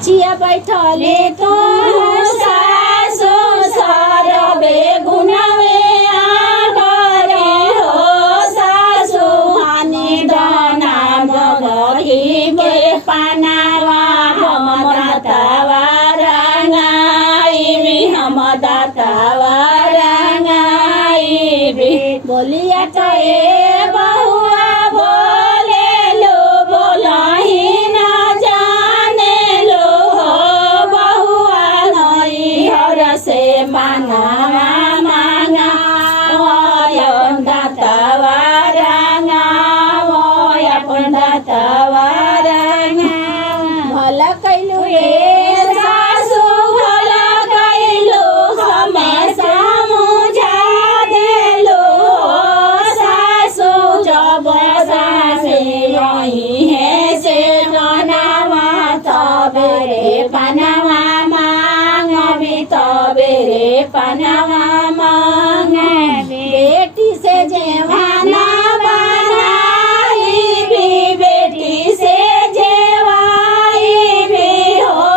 पछिया बैठले तो सासु सरबे गुनावे आगरे हो सासु हानि दाना मगही के पानावा हम दातावा रंगाई हम दातावा रंगाई बोलिया तो ए बहुआ बोले लो बोलही ना जाने लो हो बहुआ नई हर से मांगावा मांगा अपन दातावा रंगा अपन दातावा रंगा भला कैलू ए सासु भला कैलू हमेशा मुझा देलो सासु जब सासे यही है से बनावा तबेरे पनावा मांगबी तबेरे पनावा मांग बेटी से जेवाना बनाईबी बेटी से जेवाई भी हो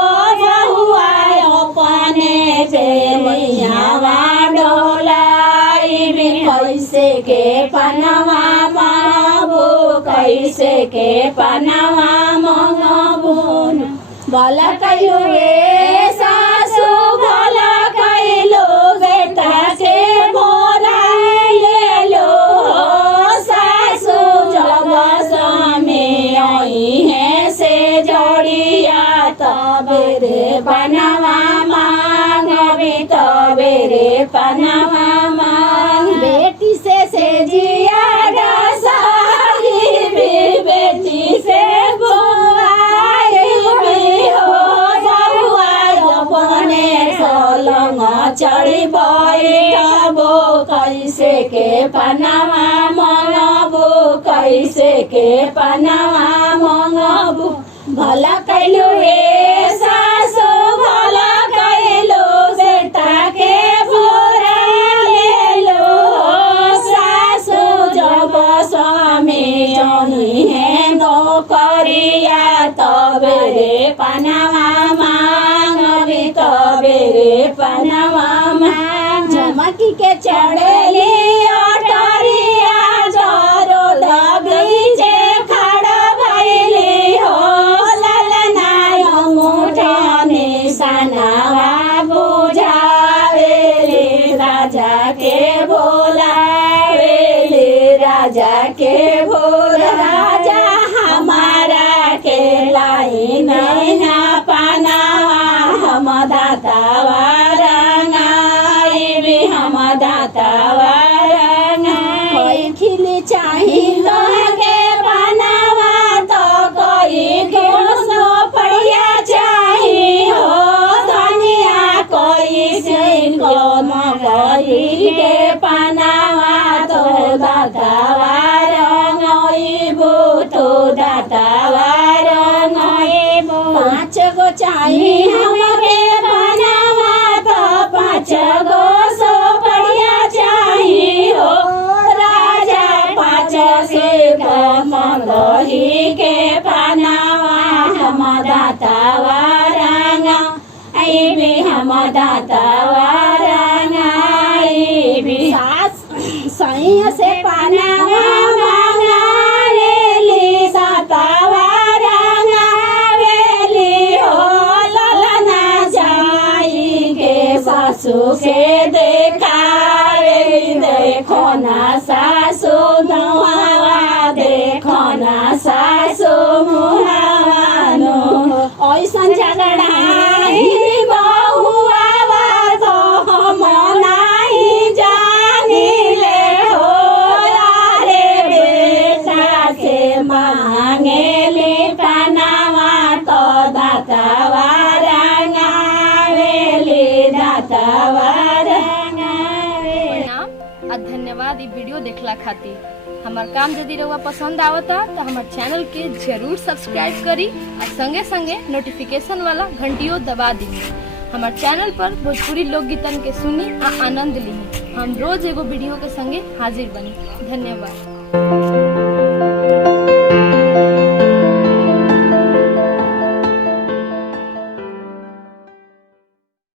बहुआ अपने से मैयावा डोलाईबी कैसे के पनावा मांगबो कैसे के पनावा मांगबो भला कैलू रे सासु भला कैलू बेटा के बोरा ले लो सासु जब स्वामी आई है से जोड़िया तबेरे पनावा मांगबी तबेरे पनावा मांग बेटी से जिया डसाली भी बेटी से चढ़ी बैठबो कैसे के पनावा मंगबो कैसे के पनावा मंगबो भला कैलू रे सासु भला कैलू बेटा के बोरा ले लो सासु जब स्वामी जही है नौकरिया तबेरे पनावा मांगबी तबेरे पनावा मांग झमकी के चढ़ेली अटरिया जरो लगई जे खड़ा भइली हो ललना मुठा निशानावा बुझावेली राजा के बोलावेली राजा के बोला राजा हमारा के लाई नैना पनावा हम दातावा रंगाई हम दातावा रंगा कोई खिल चाही लगे पनावा तो कोई घोसो पड़िया चाही हो धनिया कोई सिंको मगई के पनावा तो दातावा रंगाईबो तो दातावा रंगाईबो 5 गो चाही हमके पनावा तो 5 गो सो बढ़िया चाही हो राजा 5 से मगही के पनावा हम दातावा रंगा आईबी हम दातावा रंगाईबी सास सही से पनावा मांगारेली सातावा रंगावेली हो ललना जाई के सासु के देखावे देखो ना सासु मुहावा देखो ना सासु मुहावा ऐसन झगड़ा बहुआ तो हम नाही जानिले हो रे बेटा से मांगेली पनावा तो दातावा रंगावेली दातावा प्रणाम और धन्यवाद ई वीडियो देखला खातिर। हमार काम यदि रउआ पसंद आवता तो हमार चैनल के जरूर सब्सक्राइब करी और संगे संगे नोटिफिकेशन वाला घंटियों दबा दी। हमार चैनल पर भोजपुरी लोकगीतन के सुनी आ आनंद ली। हम रोज एगो वीडियो के संगे हाजिर बनी। धन्यवाद।